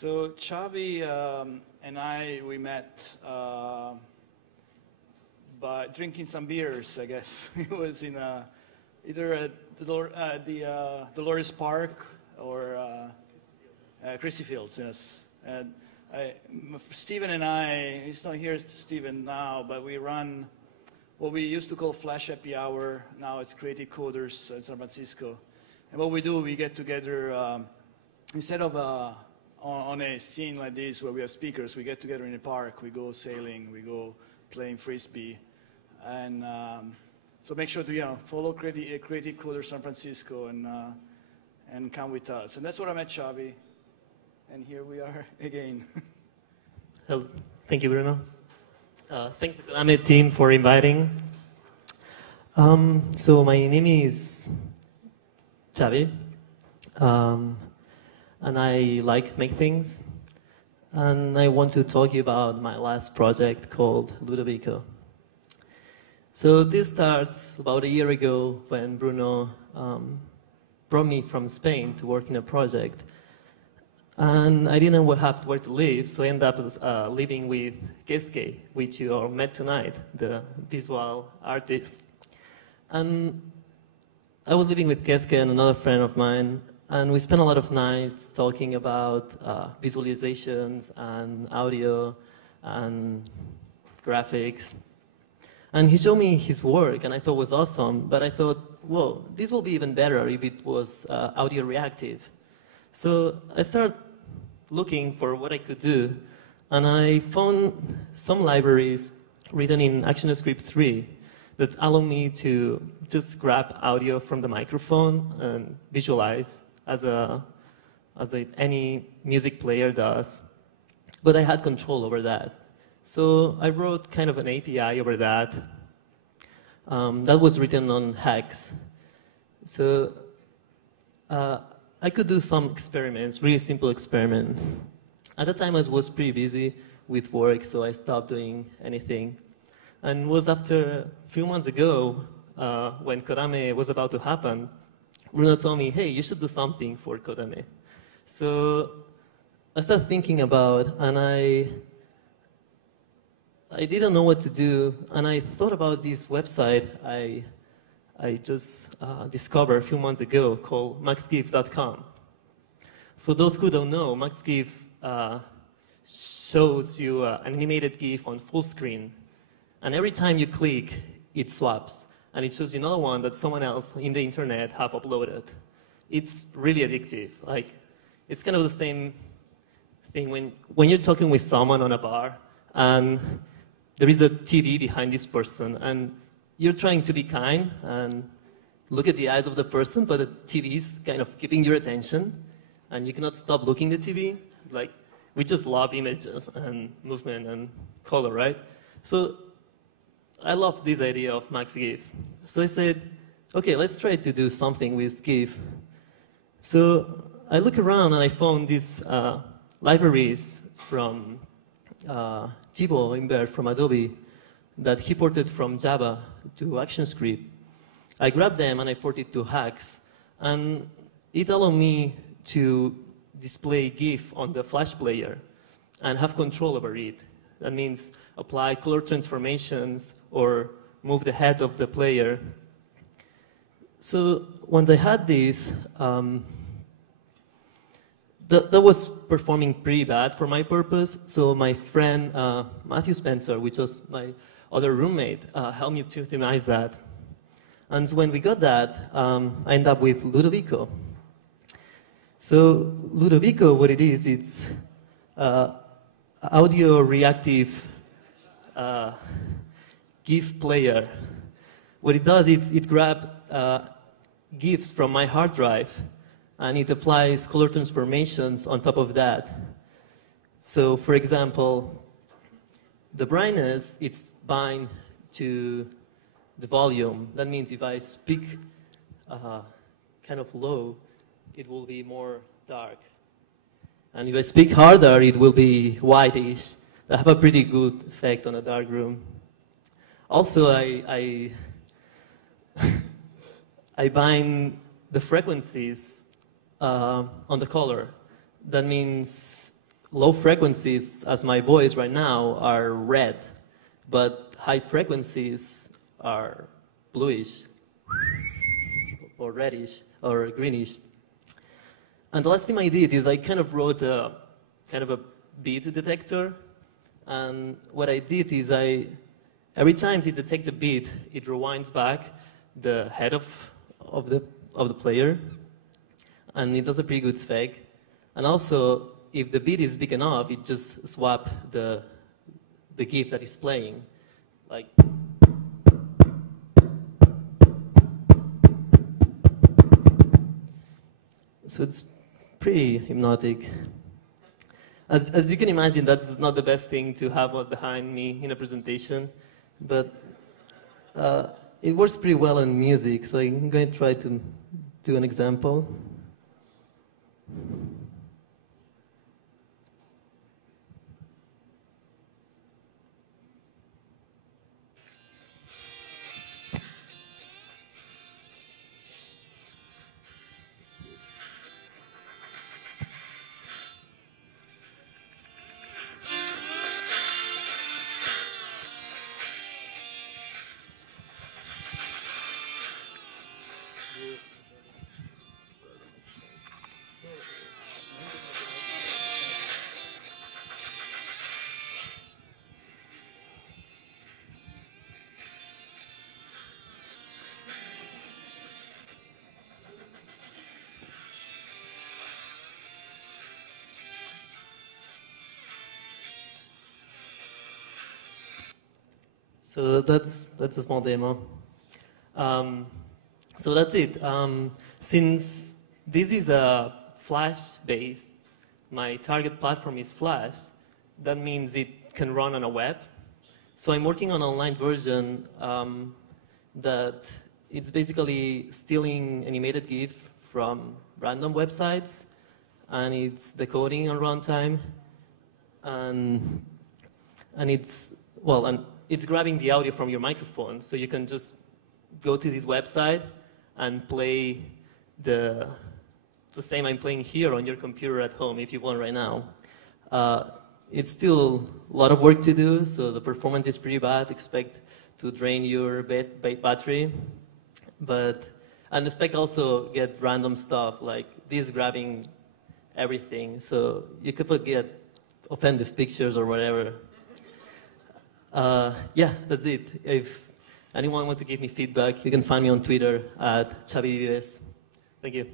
So Xavi and we met by drinking some beers, I guess. It was in either at the Dolores Park or Christie Fields, yes. And Steven and I, he's not here, Steven, now, but we run what we used to call Flash Happy Hour. Now it's Creative Coders in San Francisco. And what we do, we get together, instead of on a scene like this where we have speakers, we get together in a park, we go sailing, we go playing frisbee. And so make sure to follow Creative Coders San Francisco and come with us. And that's where I met Xavi. And here we are again. Hello. Thank you, Bruno. Thanks to the CODAME team for inviting. So my name is Xavi, and I like make things. And I want to talk to you about my last project called Ludovico. So this starts about a year ago when Bruno brought me from Spain to work in a project. And I didn't have where to live, so I ended up living with Keske, which you all met tonight, the visual artist. And I was living with Keske and another friend of mine, and we spent a lot of nights talking about visualizations and audio and graphics. And he showed me his work, and I thought it was awesome, but I thought, well, this will be even better if it was audio reactive. So I started looking for what I could do, and I found some libraries written in ActionScript 3 that allow me to just grab audio from the microphone and visualize as any music player does. But I had control over that. So I wrote kind of an API over that. That was written on Hex. So I could do some experiments, really simple experiments. At the time I was pretty busy with work, so I stopped doing anything. And it was after a few months ago, when CODAME was about to happen, Bruno told me, hey, you should do something for CODAME. So I started thinking about, and I didn't know what to do, and I thought about this website I just discovered a few months ago called maxgif.com. For those who don't know, maxgif shows you an animated GIF on full screen, and every time you click, it swaps, and it shows you another one that someone else in the internet have uploaded. It's really addictive. Like, it's kind of the same thing when you're talking with someone on a bar, and there is a TV behind this person, and you're trying to be kind and look at the eyes of the person, but the TV is kind of keeping your attention, and you cannot stop looking at the TV. Like, we just love images and movement and color, right? So I love this idea of MaxGIF. So I said, okay, let's try to do something with GIF. So I look around and I found these libraries from Thibault Imbert from Adobe that he ported from Java to ActionScript. I grabbed them and I ported to Hex, and it allowed me to display GIF on the Flash player and have control over it. That means apply color transformations or move the head of the player. So once I had this, that was performing pretty bad for my purpose. So my friend Matthew Spencer, which was my other roommate, helped me to optimize that. And when we got that, I ended up with Ludovico. So Ludovico, what it is, it's audio reactive GIF player. What it does is it grabs GIFs from my hard drive, and it applies color transformations on top of that. So for example, the brightness, it's bind to the volume. That means if I speak kind of low, it will be more dark. And if I speak harder, it will be whitish. That have a pretty good effect on a dark room. Also, I bind the frequencies on the color. That means low frequencies, as my voice right now, are red, but high frequencies are bluish, or reddish, or greenish. And the last thing I did is I kind of wrote a kind of a beat detector. And what I did is every time it detects a beat, it rewinds back the head of the player, and it does a pretty good spec. And also, if the beat is big enough, it just swap the GIF that is playing, like. So it's pretty hypnotic. As you can imagine, that's not the best thing to have behind me in a presentation, but it works pretty well in music, so I'm going to try to do an example. So that's a small demo. So that's it. Since this is a Flash-based, my target platform is Flash, that means it can run on a web. So I'm working on an online version that it's basically stealing animated GIF from random websites, and it's decoding on runtime, and it's grabbing the audio from your microphone, so you can just go to this website and play the same I'm playing here on your computer at home if you want right now. It's still a lot of work to do, so the performance is pretty bad. Expect to drain your battery, and expect also get random stuff like this grabbing everything, so you could get offensive pictures or whatever. Yeah, that's it. If anyone wants to give me feedback, you can find me on Twitter at Xavi Vives. Thank you.